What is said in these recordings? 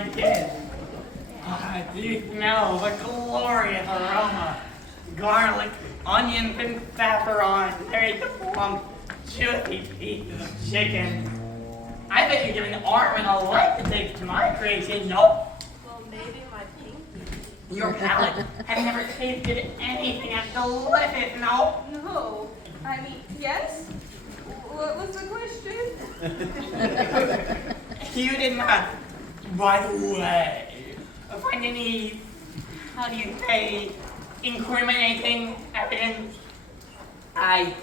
I did. Do you smell the glorious aroma? Garlic, onions, and saffron. Very plump, juicy pieces of chicken. I bet you're giving Artman a light to taste to my creation. Nope. Well, maybe my pinky. Your palate has never tasted anything as delicious. Nope. No. I mean, yes? What was the question? You did not, by the way, find any, how do you say, incriminating evidence? I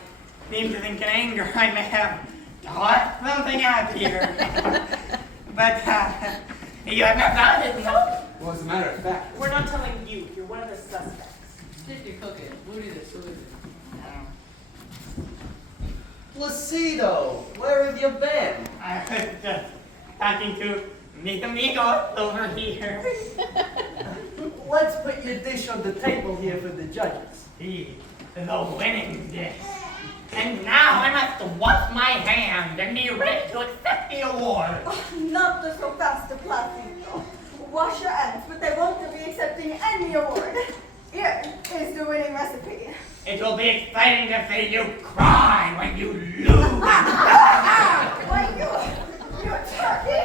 seem to think in anger I may have thought something out here. But you have not found it, no? Well, as a matter of fact, We're not telling you. You're one of the suspects. Did you cook it? Who did it? Who is it? Placido, where have you been? I was just talking to Miss Amigo over here. Let's put your dish on the table here for the judges. The winning dish. And now I must wash my hands and be ready to accept the award. Oh, not so fast, Placido. Wash your hands, but they won't be accepting any award. Here is the winning recipe. It will be exciting to see you cry when you lose. Why, you turkey!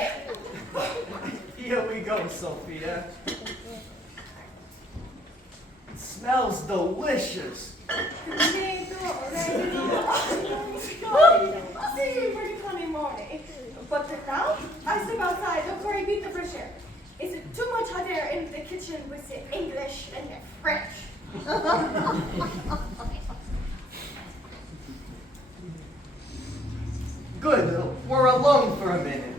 Here we go, Sophia. It smells delicious. See, pretty funny morning. But now, I step outside for a bit of fresh air. Is it too much hot air in the kitchen with the English and the French? Good, we're alone for a minute.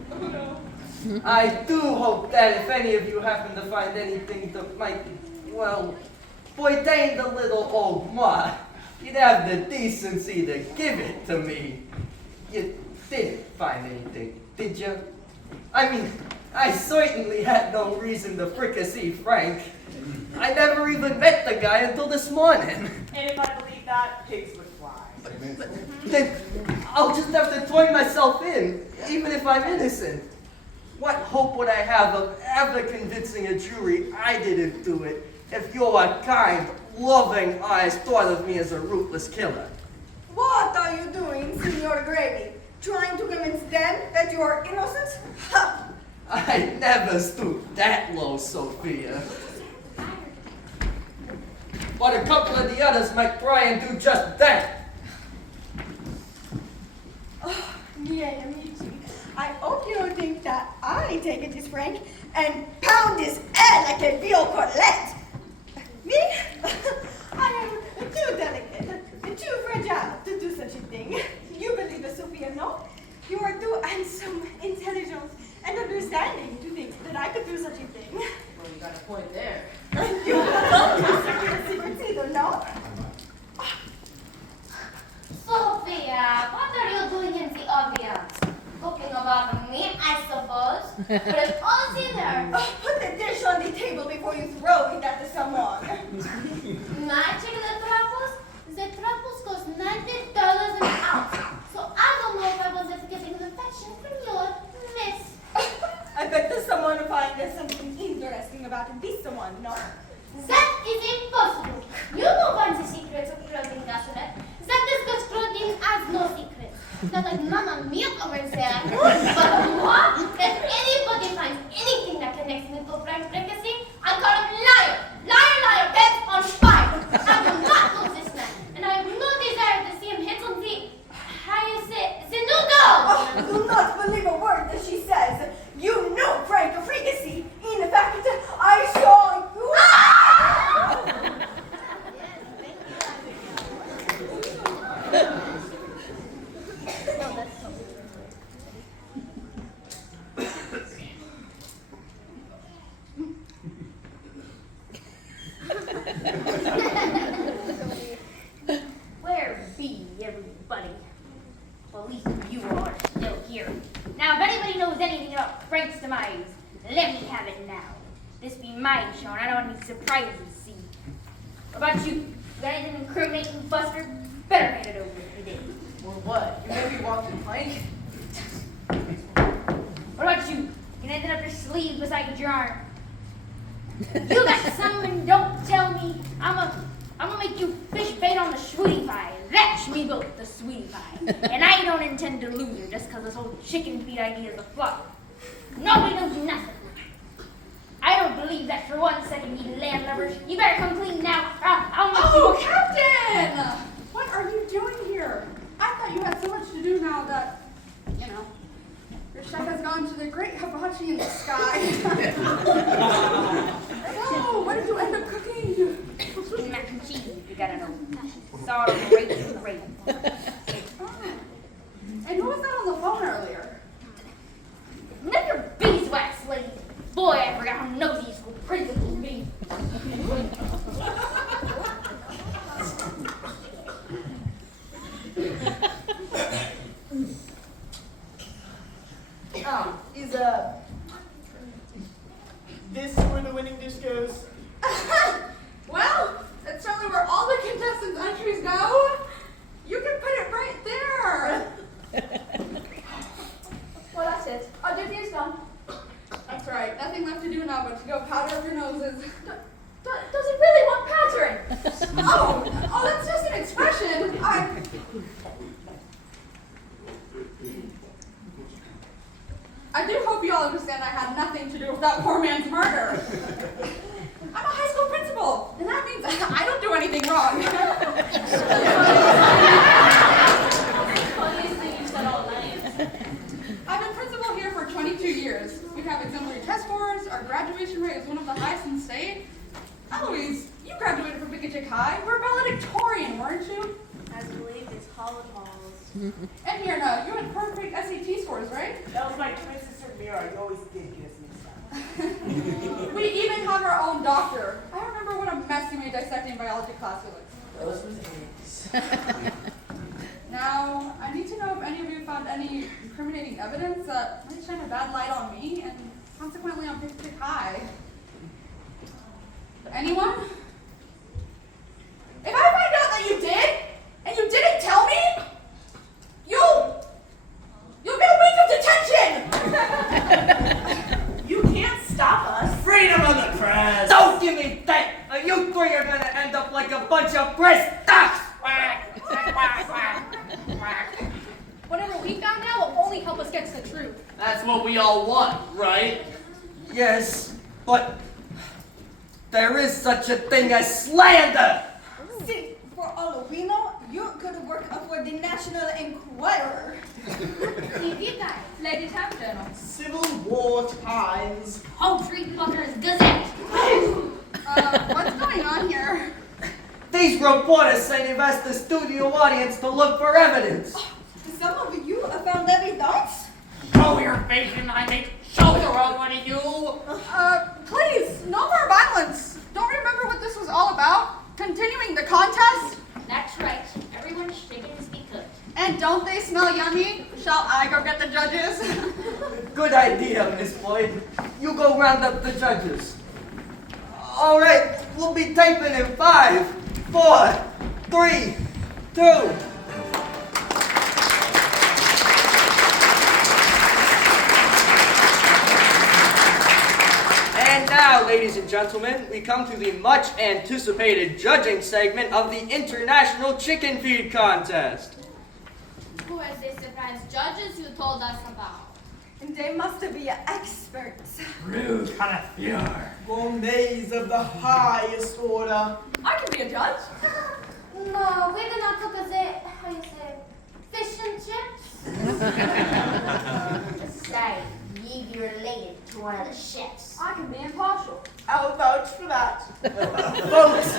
I do hope that if any of you happen to find anything that might, well, pertain the little old ma, you'd have the decency to give it to me. You didn't find anything, did you? I mean, I certainly had no reason to fricassee Frank. I never even met the guy until this morning. And if I believe that, pigs would fly. Then I'll just have to turn myself in, even if I'm innocent. What hope would I have of ever convincing a jury I didn't do it if your kind, loving eyes thought of me as a ruthless killer? What are you doing, Signor Gravy? Trying to convince them that you are innocent? Ha! I never stooped that low, Sophia. But a couple of the others might try and do just that. Oh, miei amici, I hope you don't think that I take it as Frank and pound his head like a veal cutlet. Me? I am too delicate, too fragile to do such a thing. You believe it, Sophia, no? You are too handsome, intelligent, and understanding to think that I could do such a thing. Well, you got a point there. You have secrets either, no? Sophia, what are you doing in the audience? Talking about me, I suppose. But it's all dinner. Put the dish on the table before you throw it at someone. Matching the trapos? The trapos cost $90 an ounce. So I don't know if I was just getting the fashion from your miss. I bet there's someone to find there's something interesting about this one, no? That is impossible. You know one the secrets of clothing, Gassonet. That is because clothing has no secrets. Not like Mama Milk over there. But what? If anybody finds anything that connects me to Frank's pregnancy, I call him liar. Liar, liar, bent on fire. I will not lose this man. And I have no desire to see him hit on the, how you say, the noodle. Oh, do not believe a word that she says. You know Frank of Fricassee. In fact, I saw you. Where be everybody? Well, at least you are still here. Now, if anybody knows anything about Frank's demise, let me have it now. This be my show, and I don't want any surprises, see. What about you? You got anything incriminating, Buster? Better hand it over if you did. Or what? You maybe walked in plank? What about you, and ended up your sleeve beside your arm. You got some and don't tell me. I'ma make you fish bait on the sweetie pie. That's me built the sweetie pie. And I don't intend to lose her just because this whole chicken feed idea is a flop. Nobody knows nothing. I don't believe that for 1 second, you landlubbers. You better come clean now. I'll make Oh, you. Captain! What are you doing here? I thought you had so much to do now that, your chef has gone to the great hibachi in the sky. So, what did you end up cooking? Mac and cheese, you gotta know. Saw it great. Oh. And who was that on the phone earlier? None of your beeswax lady. Boy, I forgot how nosy your school principal can be. Is this where the winning dish goes? Well, that's certainly where all the contestants' entries go. You can put it right there. Well, that's it. Our duty is done. That's right. Nothing left to do now but to go powder up your noses. Does it really want powdering? Oh, that's just an expression. I do hope you all understand I had nothing to do with that poor man's murder. I'm a high school principal, and that means I don't do anything wrong. Funniest thing you said all night. I've been principal here for 22 years. We have exemplary test scores. Our graduation rate is one of the highest in the state. Eloise, you graduated from Pickett High. We're valedictorian, weren't you? I believe it's Holland Halls. And Mirna, you had perfect SAT scores, right? That was my twin sister Mira. You always did get us mixed up. We even have our own doctor. I remember what a mess you made dissecting biology class with. Those was eggs. Now, I need to know if any of you found any incriminating evidence that might shine a bad light on me and consequently on Pickett High. Anyone? If I find out that you did, and you didn't tell me, you'll get a week of detention! You can't stop us. Freedom of the press. Don't give me that! You three are gonna end up like a bunch of breast ducks! Quack, quack, quack, quack. Whatever we found out will only help us get to the truth. That's what we all want, right? Yes, but there is such a thing as slander! See, for all we know, you could work for the National Enquirer. CBCA. Lady Captain. Civil War Times. Poultry Fuckers Gazette. What's going on here? These reporters say they've asked the studio audience to look for evidence. Some of you found evidence? Show your face and I make show the wrong one of you. Please, no more violence. Don't remember what this was all about? Continuing the contest? That's right. Everyone's shaking his feet cooked. And don't they smell yummy? Shall I go get the judges? Good idea, Miss Floyd. You go round up the judges. All right, we'll be taping in 5, 4, 3, 2. And now, ladies and gentlemen, we come to the much anticipated judging segment of the International Chicken Feed Contest. Who are these surprise judges you told us about? And they must be experts. Rude connoisseur. Gourmets of the highest order. I can be a judge. No, we're gonna cook us how you say, fish and chips? Say, you be related to one of the chefs. I can be impartial. I'll vouch for that. Folks,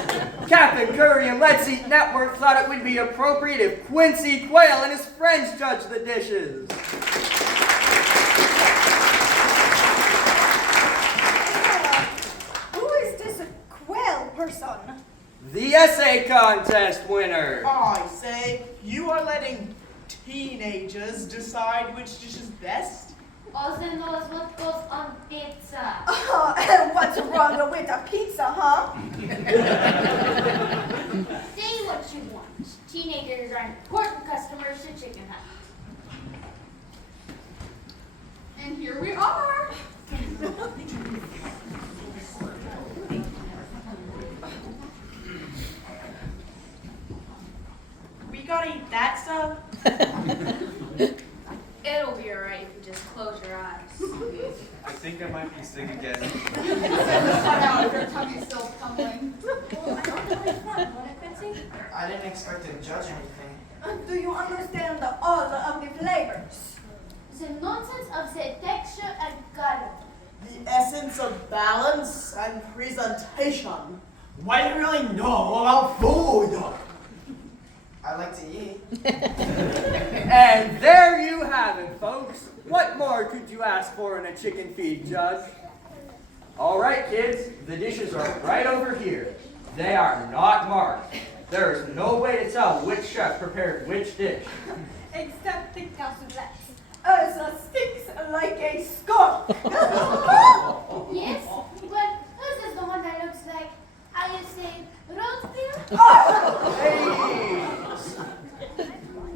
Captain Curry and Let's Eat Network thought it would be appropriate if Quincy Quayle and his friends judged the dishes. Who is this Quail person? The essay contest winner. I say, you are letting teenagers decide which dish is best? Also knows what goes on pizza. Oh, and what's wrong with a pizza, huh? Say what you want. Teenagers are important customers to Chicken Hut. And here we are. We gotta eat that stuff? It'll be alright if you just close your eyes. I think I might be sick again. You can send the fun out if your tummy's still tumbling. Oh, I don't know which one. What, Quincy? I didn't expect to judge anything. Do you understand the order of the flavors? The nonsense of the texture and color. The essence of balance and presentation. What do you really know about food? I like to eat. And there you have it, folks. What more could you ask for in a chicken feed, Judge? All right, kids, the dishes are right over here. They are not marked. There is no way to tell which chef prepared which dish. Except the cassoulet. Elsa stinks like a skunk. Yes? Well, whose is the one that looks like, how you say, roast beer? Hey!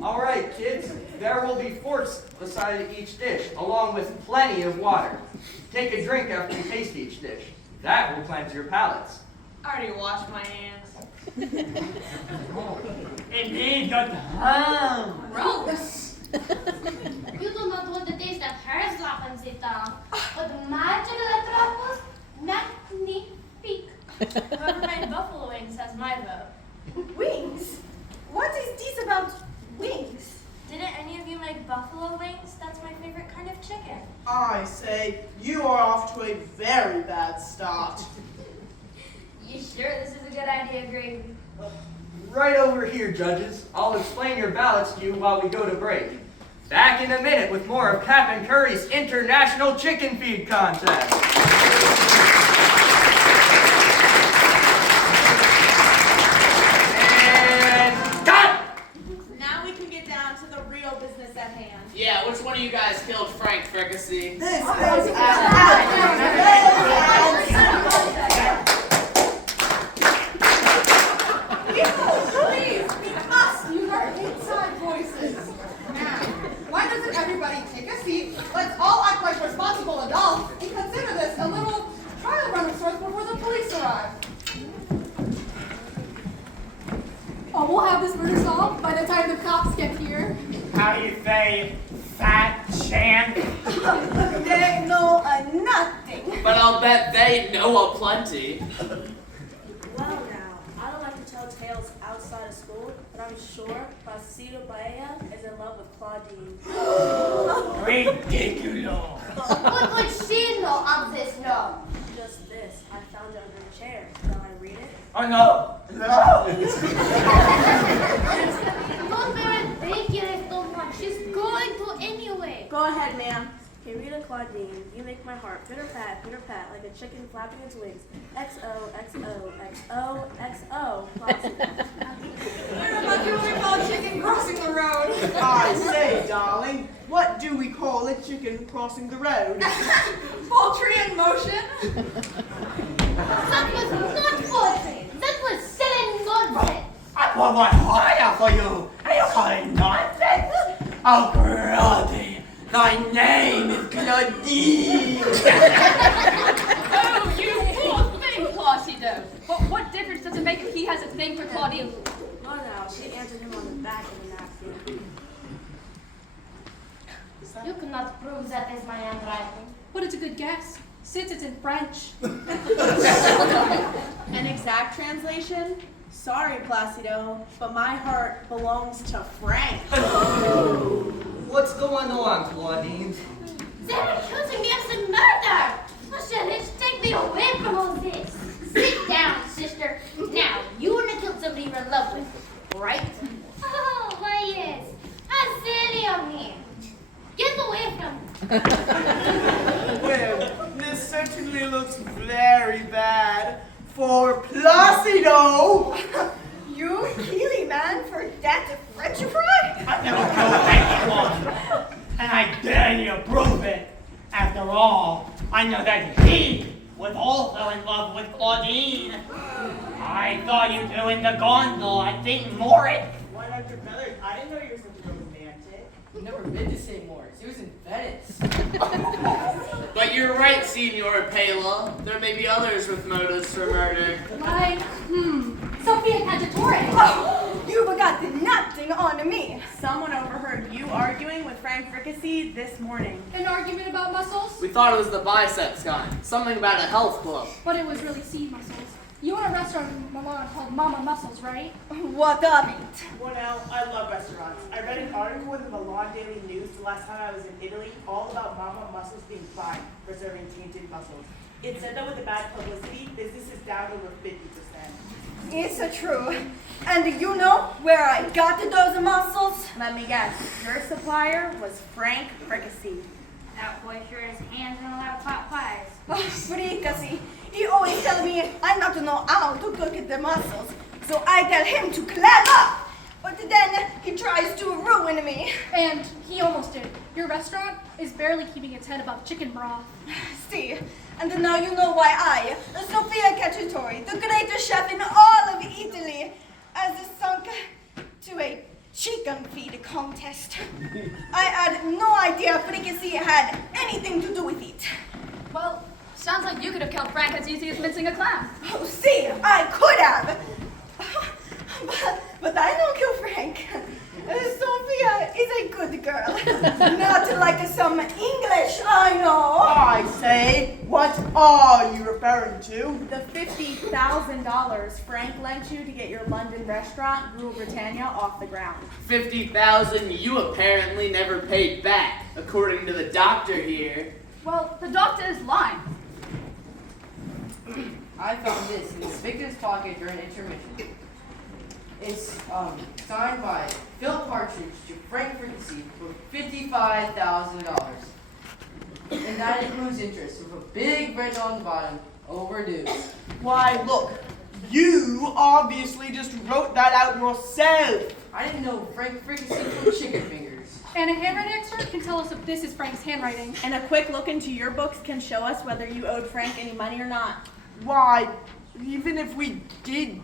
All right, kids, there will be forks beside each dish, along with plenty of water. Take a drink after you taste each dish. That will cleanse your palates. I already washed my hands. Indeed, good time. Gross. You do not want the taste of her Slappensita, but my chocolate truffles, magnifique. Whoever made buffalo wings has my vote. Wings? What is this about wings? Didn't any of you make buffalo wings? That's my favorite kind of chicken. I say, you are off to a very bad start. You sure this is a good idea, Gravy? Right over here, judges. I'll explain your ballots to you while we go to break. Back in a minute with more of Captain Curry's International Chicken Feed Contest. And cut! Now we can get down to the real business at hand. Yeah, which one of you guys killed Frank Fricassee? This is Please, we must use our inside voices. Now, why doesn't everybody take a seat? Let's all act like responsible adults and consider this a little trial run of sorts before the police arrive. Oh, we'll have this murder solved by the time the cops get here. How do you say, fat chant? They know nothing. But I'll bet they know a plenty. Well now, I don't like to tell tales outside of school, but I'm sure Placido Baella is in love with Claudine. Ridiculous. What would she know of this law? Just this, I found it under a chair. Shall I read it? Oh no! No! Don't be ridiculous, don't want. She's going to anyway. Go ahead, ma'am. Okay, Rita Claudine, you make my heart pitter-pat, like a chicken flapping its wings. XO, XO, XO, XO, Placido. What do we call chicken crossing the road? I say, darling, what do we call a chicken crossing the road? Poultry in motion? That was not poetry. That was silly nonsense. I put my heart out for you, and you call it nonsense? Oh, Claudine, thy name is Claudine. Oh, you poor thing, Placido. But what difference does it make if he has a thing for Claudine? Oh no, she answered him on the back of the napkin. You cannot prove that is my handwriting. But it's a good guess, since it's in French. An exact translation? Sorry, Placido, but my heart belongs to Frank. What's going on, Claudine? They're accusing me of some murder. Sheriff, take me away from all this. Sit down, sister. Now, you want to kill somebody you're in love with, right? Oh, why yes. How silly of me. Get away from me. Well, this certainly looks very bad for Placido. You killing man for that French fry? I never killed anyone, and I dare you to prove it. After all, I know that he was also in love with Claudine. I saw you two in the gondola at St. Moritz. Why not your brother? I didn't know you were such a romantic. I've never been to St. Moritz. It was in Venice. But you're right, Signor Pela. There may be others with motives for murder. Like, Sophia Cacciatore. Oh, you forgot nothing on me. Someone overheard you arguing with Frank Fricassee this morning. An argument about muscles? We thought it was the biceps kind. Something about a health club. But it was really sea muscles. You own a restaurant in Milan called Mama Muscles, right? What of it? Well, now, I love restaurants. I read an article in the Milan Daily News the last time I was in Italy all about Mama Muscles being fined for serving tainted mussels. It said that with the bad publicity, business is down over 50%. It's true. And you know where I got those mussels? Let me guess. Your supplier was Frank Fricassee. That boy sure has hands in a lot of pot pies. Fricassee. He always tells me I not to know how to cook the mussels. So I tell him to clam up. But then he tries to ruin me. And he almost did. Your restaurant is barely keeping its head above chicken broth. See, and now you know why I, Sophia Cacciatore, the greatest chef in all of Italy, has sunk to a chicken feed contest. I had no idea Fricassee had anything to do with it. Well, sounds like you could have killed Frank as easy as mincing a clam. Oh, see, I could have. But I don't kill Frank. Sophia is a good girl. Not like some English, I know. I say, what are you referring to? The $50,000 Frank lent you to get your London restaurant, Rule Britannia, off the ground. 50,000 you apparently never paid back, according to the doctor here. Well, the doctor is lying. I found this in the victim's pocket during intermission. It's signed by Phil Partridge to Frank Fricassee for $55,000. And that includes interest with a big red on the bottom, overdue. Why, look, you obviously just wrote that out yourself. I didn't know Frank Fricassee took chicken fingers. And a handwriting expert can tell us if this is Frank's handwriting. And a quick look into your books can show us whether you owed Frank any money or not. Why, even if we did,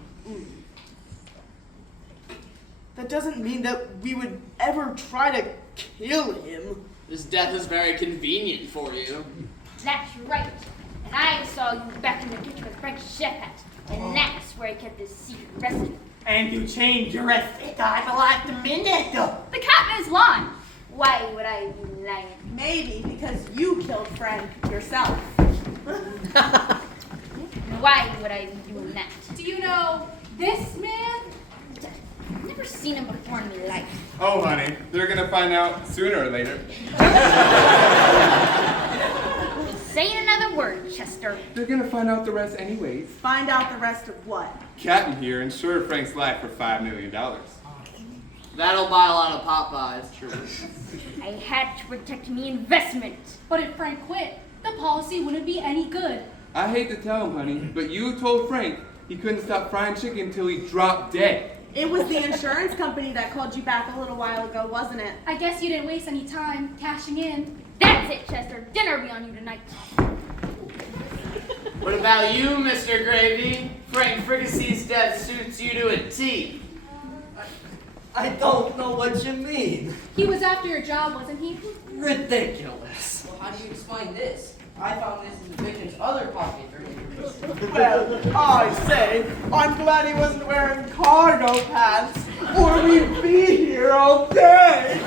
that doesn't mean that we would ever try to kill him. His death is very convenient for you. That's right. And I saw you back in the kitchen with Frank's chef hat. And that's where he kept his secret recipe. And you changed your recipe at the last minute. The cat is lying. Why would I be lying? Maybe because you killed Frank yourself. Why would I be doing that? Do you know this man? I've never seen him before in my life. Oh, honey, they're gonna find out sooner or later. Say another word, Chester. They're gonna find out the rest anyways. Find out the rest of what? Captain here insured Frank's life for $5 million. That'll buy a lot of Popeyes. True. I had to protect me investment. But if Frank quit, the policy wouldn't be any good. I hate to tell him, honey, but you told Frank he couldn't stop frying chicken until he dropped dead. It was the insurance company that called you back a little while ago, wasn't it? I guess you didn't waste any time cashing in. That's it, Chester. Dinner will be on you tonight. What about you, Mr. Gravy? Frank Fricassee's death suits you to a T. I don't know what you mean. He was after your job, wasn't he? Ridiculous. Well, how do you explain this? I found this in the victim's other pocket during intermission. Well, I say, I'm glad he wasn't wearing cargo pants, or we'd be here all day.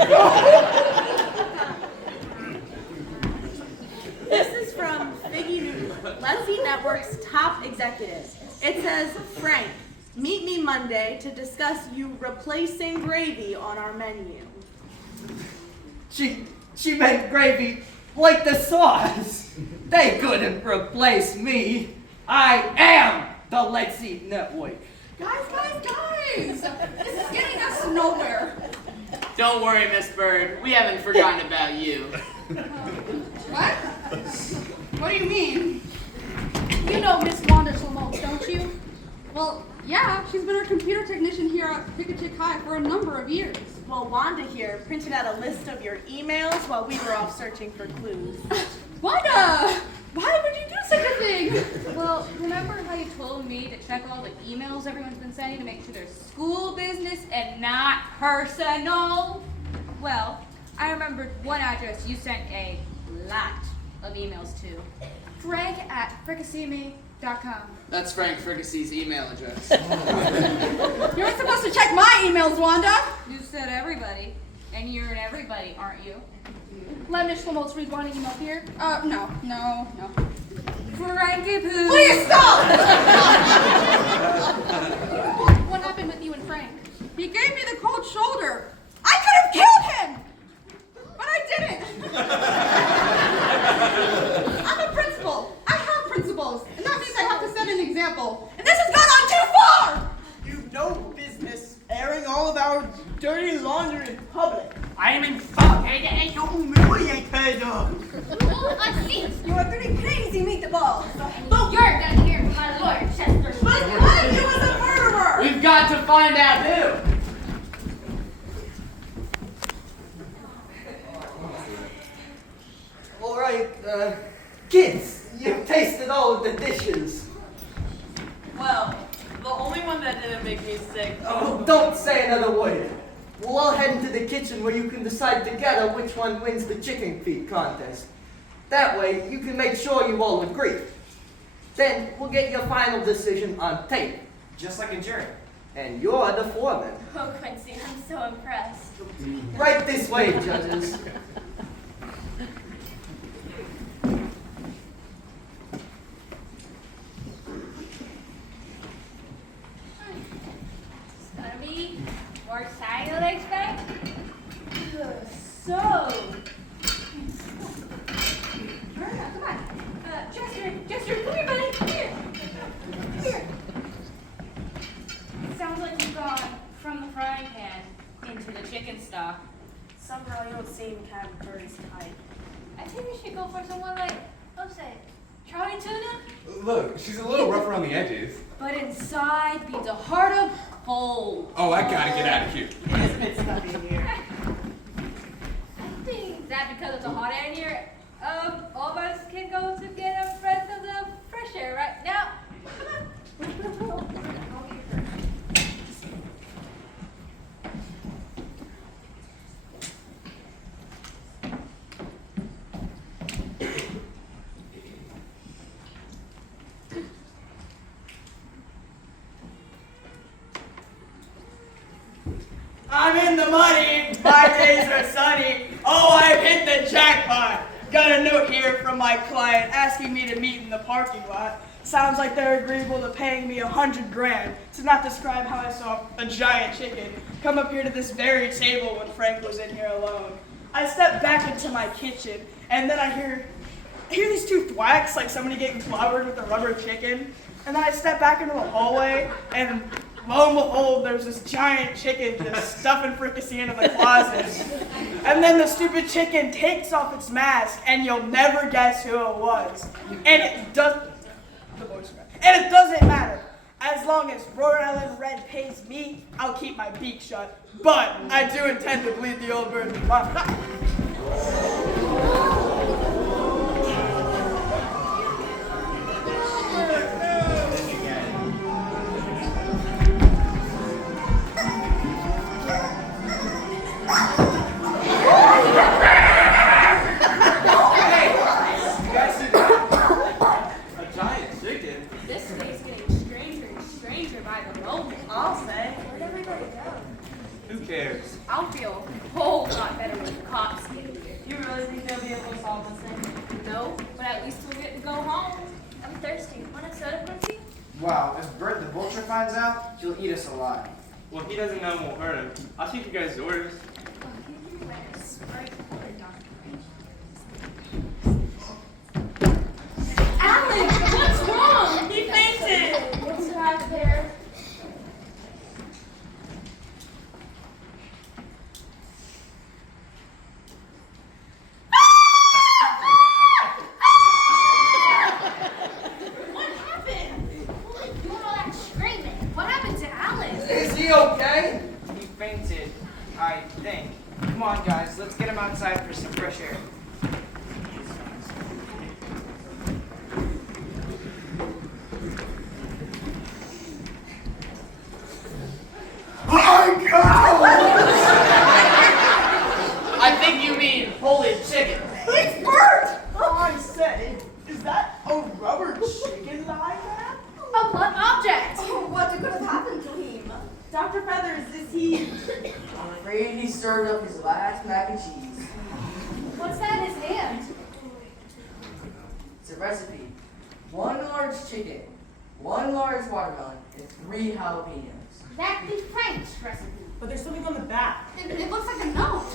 This is from Figgy Newton, Leslie Network's top executives. It says, Frank, meet me Monday to discuss you replacing gravy on our menu. She meant gravy like the sauce. They couldn't replace me. I am the Lexi Network. Guys! This is getting us nowhere. Don't worry, Miss Bird. We haven't forgotten about you. What? What do you mean? You know Miss Wanda Schulmoltz, don't you? Well, yeah, she's been our computer technician here at Pickachick High for a number of years. Well, Wanda here printed out a list of your emails while we were off searching for clues. Wanda! Why would you do such a thing? Well, remember how you told me to check all the emails everyone's been sending to make sure they're school business and not personal? Well, I remembered one address you sent a lot of emails to. Frank@fricasseme.com. That's Frank Fricassee's email address. You weren't supposed to check my emails, Wanda. You said everybody, and you're an everybody, aren't you? Let Miss Schlimmel's read one email here. No. Frankie Poo. Please stop! What happened with you and Frank? He gave me the cold shoulder. I could have killed him! But I didn't. I'm a principal. I have principles. And that means I have to set an example. And this has gone on too far! You've no business airing all of our dirty laundry in public. I'm in fault. I don't humiliate her. Oh, I see. You are pretty crazy, meatballs. And you're gonna hear from my lawyer, Chester. But one of you was a murderer. We've got to find out who. All right, kids, you've tasted all of the dishes. Well, the only one that didn't make me sick. Oh, don't say another word. We'll all head into the kitchen where you can decide together which one wins the chicken feet contest. That way, you can make sure you all agree. Then, we'll get your final decision on tape. Just like a jury. And you're the foreman. Oh, Quincy, I'm so impressed. Right this way, judges. It's gonna be more exciting than I expect. So, Come on. Chester, come here, buddy. Come here. sounds like you've gone from the frying pan into the chicken stock. Somehow you don't seem Captain Curry's type. I think we should go for someone like, let's say, Charlie Tuna, Look, she's a little rough around the edges. but inside beats a heart of gold. Oh, I gotta get out of here. It is a bit stuffy in here. I think that because it's a hot air in here, all of us can go to get a breath of the fresh air right now. Come on. I'm in the money. My days are sunny. Oh, I've hit the jackpot. Got a note here from my client asking me to meet in the parking lot. Sounds like they're agreeable to paying me $100 grand to not describe how I saw a giant chicken come up here to this very table when Frank was in here alone. I step back into my kitchen and then I hear these two thwacks, like somebody getting clobbered with a rubber chicken. And then I step back into the hallway and lo and behold, there's this giant chicken just stuffing fricassee into the closet. And then the stupid chicken takes off its mask, and you'll never guess who it was. And it doesn't matter. As long as Rhode Island Red pays me, I'll keep my beak shut. But I do intend to bleed the old bird. Who cares? I'll feel a whole lot better when the cops get here. You really think they'll be able to solve this thing? No, but at least we'll get to go home. I'm thirsty. Want a soda, Quincy? Wow, if Bert the vulture finds out, he'll eat us alive. Well, if he doesn't know, it won't hurt him. I'll take you guys' orders. Alan, what's wrong? He fainted! What's back there? What happened? Who is doing all that screaming? What happened to Alan? Is he okay? He fainted, I think. afraid he stirred up his last mac and cheese. What's that in his hand? It's a recipe. 1 large chicken, 1 large watermelon, and 3 jalapenos. That'd be Frank's recipe. But there's something on the back. It looks like a note.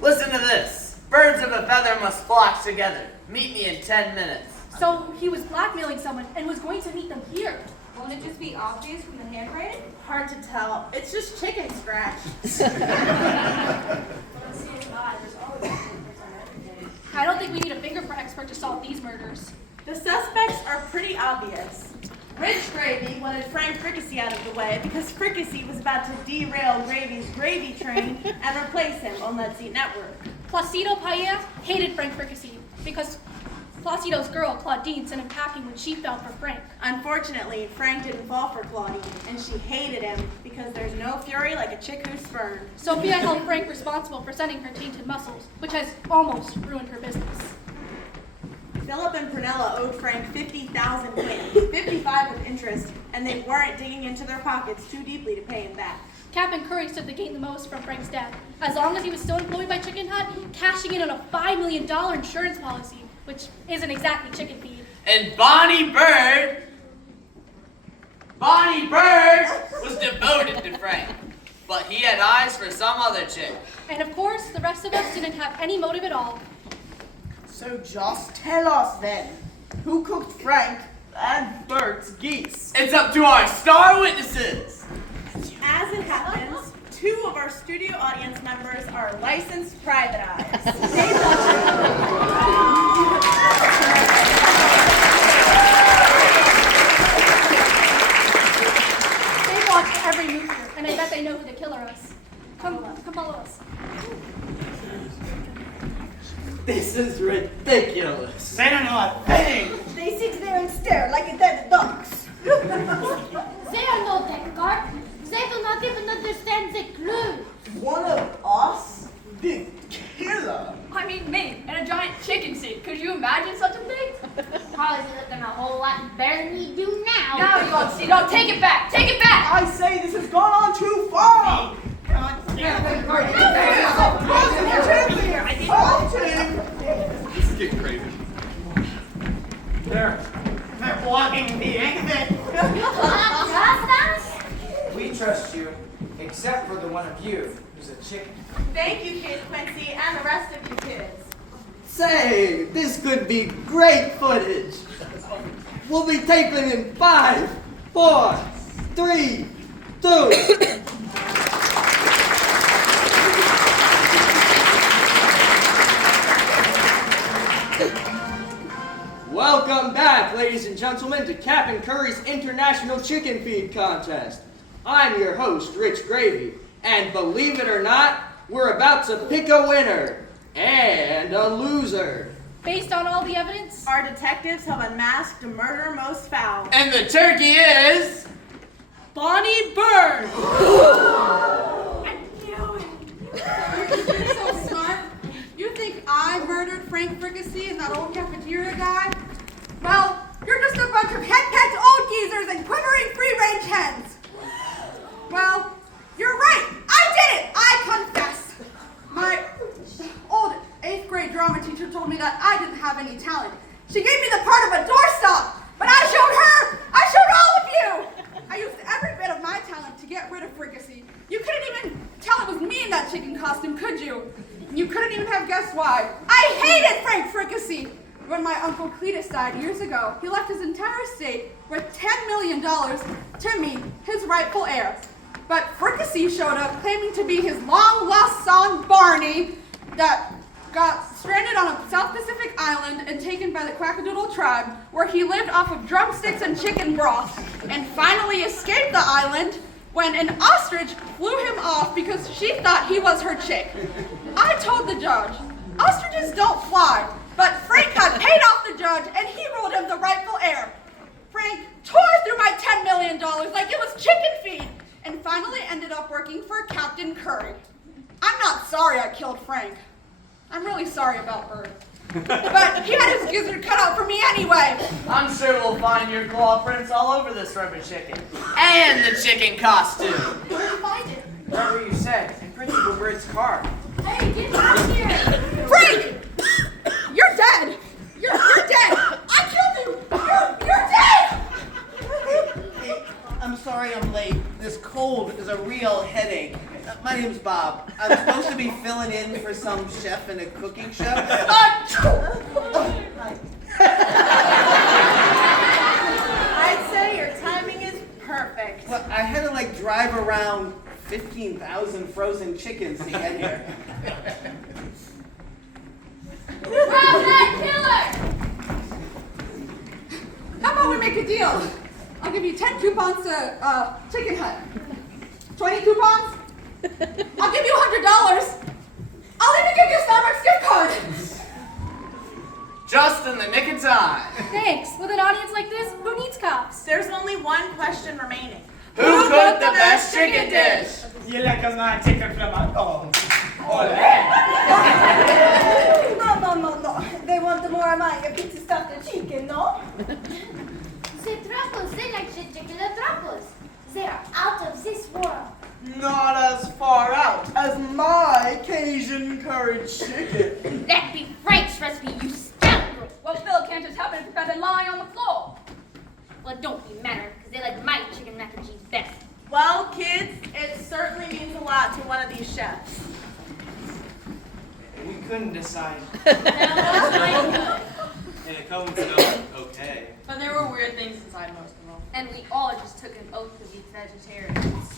Listen to this. Birds of a feather must flock together. Meet me in 10 minutes. So he was blackmailing someone and was going to meet them here. Won't it just be obvious from the handwriting? Hard to tell. It's just chicken scratch. I don't think we need a fingerprint expert to solve these murders. The suspects are pretty obvious. Rich Gravy wanted Frank Fricassee out of the way because Fricassee was about to derail Gravy's gravy train and replace him on Let's Eat Network. Placido Paella hated Frank Fricassee because Placido's girl, Claudine, sent him packing when she fell for Frank. Unfortunately, Frank didn't fall for Claudine, and she hated him because there's no fury like a chick who's spurned. Sophia held Frank responsible for sending her tainted muscles, which has almost ruined her business. Philip and Prunella owed Frank 50,000 wins, 55 with interest, and they weren't digging into their pockets too deeply to pay him back. Cap and Curry stood to gain the most from Frank's death, as long as he was still employed by Chicken Hut, cashing in on a $5 million insurance policy, which isn't exactly chicken feed. And Bonnie Bird was devoted to Frank. But he had eyes for some other chick. And of course, the rest of us didn't have any motive at all. So just tell us then, who cooked Frank and Bert's geese? It's up to our star witnesses. As it happens, 2 of our studio audience members are licensed private eyes. They watch every move here, and I bet they know who the killer is. Come follow us. This is ridiculous. They don't know a thing. They sit there and stare like a dead ducks. They are no Descartes. They do not even understand the clue. One of us? The killer? I mean, me and a giant chicken seat. Could you imagine such a thing? Probably looking a whole lot better than you do now. Now you won't see. No, take it back. Take it back. I say this has gone on too far. This is getting crazy. They're blocking the exit. Trust us? We trust you, except for the one of you who's a chicken. Thank you, Kid Quincy, and the rest of you kids. Say, this could be great footage. We'll be taping in 5, 4, 3, 2. Welcome back, ladies and gentlemen, to Cap'n Curry's International Chicken Feed Contest. I'm your host, Rich Gravy, and believe it or not, we're about to pick a winner and a loser. Based on all the evidence, our detectives have unmasked a murder most foul. And the turkey is... Bonnie Bird! I knew it! You're so smart. You think I murdered Frank Fricassee and that old cafeteria guy? Well, you're just a bunch of hen-pecked old geezers and quivering free-range hens. Well, you're right. I did it. I confess. My old 8th grade drama teacher told me that I didn't have any talent. She gave me the part of a doorstop, but I showed all of you. I used every bit of my talent to get rid of Fricassee. You couldn't even tell it was me in that chicken costume, could you? You couldn't even have guessed why. I hated Frank Fricassee. When my Uncle Cletus died years ago, he left his entire estate worth $10 million to me, his rightful heir. But Fricassee showed up claiming to be his long-lost son, Barney, that got stranded on a South Pacific island and taken by the Quackadoodle tribe, where he lived off of drumsticks and chicken broth, and finally escaped the island when an ostrich flew him off because she thought he was her chick. I told the judge, ostriches don't fly, but Frank got paid off the judge and he ruled him the rightful heir. Frank tore through my $10 million like it was chicken feed and finally ended up working for Captain Curry. I'm not sorry I killed Frank. I'm really sorry about Bird. But he had his gizzard cut out for me anyway. I'm sure we'll find your claw prints all over this rubber chicken. And the chicken costume. Where did you find it? Whatever you said, in Principal Bird's car. Hey, get out of here! Frank! You're dead! You're dead! I killed you! You're dead! Hey, I'm sorry I'm late. This cold is a real headache. My name's Bob. I'm supposed to be filling in for some chef in a cooking show. I'd say your timing is perfect. Well, I had to drive around 15,000 frozen chickens to get here. Grab that killer! How about we make a deal? I'll give you 10 coupons to Chicken Hut. 20 coupons? I'll give you $100. I'll even give you a Starbucks gift card. Just in the nick of time. Thanks. With an audience like this, who needs cops? There's only one question remaining. Who cooked the best chicken dish? You like us not chicken flamenco? No. They want the more amaya pizza stuffed chicken, no? The truffles, they like chicken truffles. They are out of this world. Not as far out as my Cajun curry chicken. That be Frank's recipe, you scoundrel. Well, Phil can't just help it if you've been lying on the floor. Well, don't be mad, because they like my chicken mac and cheese best. Well, kids, it certainly means a lot to one of these chefs. We couldn't decide. And it comes out okay. But there were weird things inside most of them. And we all just took an oath to be vegetarians.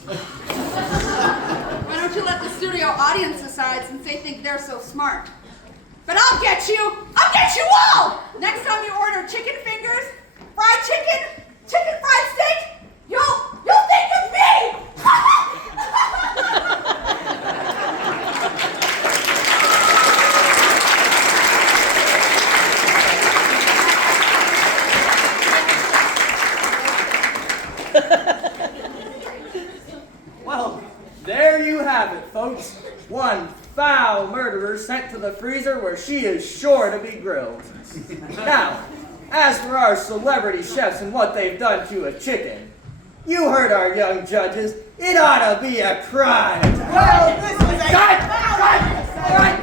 Why don't you let the studio audience decide since they think they're so smart? But I'll get you! I'll get you all! Next time you order chicken fingers, fried chicken, chicken fried steak, you'll think of me! Well, there you have it, folks. One foul murderer sent to the freezer where she is sure to be grilled. Now, as for our celebrity chefs and what they've done to a chicken, you heard our young judges. It ought to be a crime. Well, this was a... Cut! All right,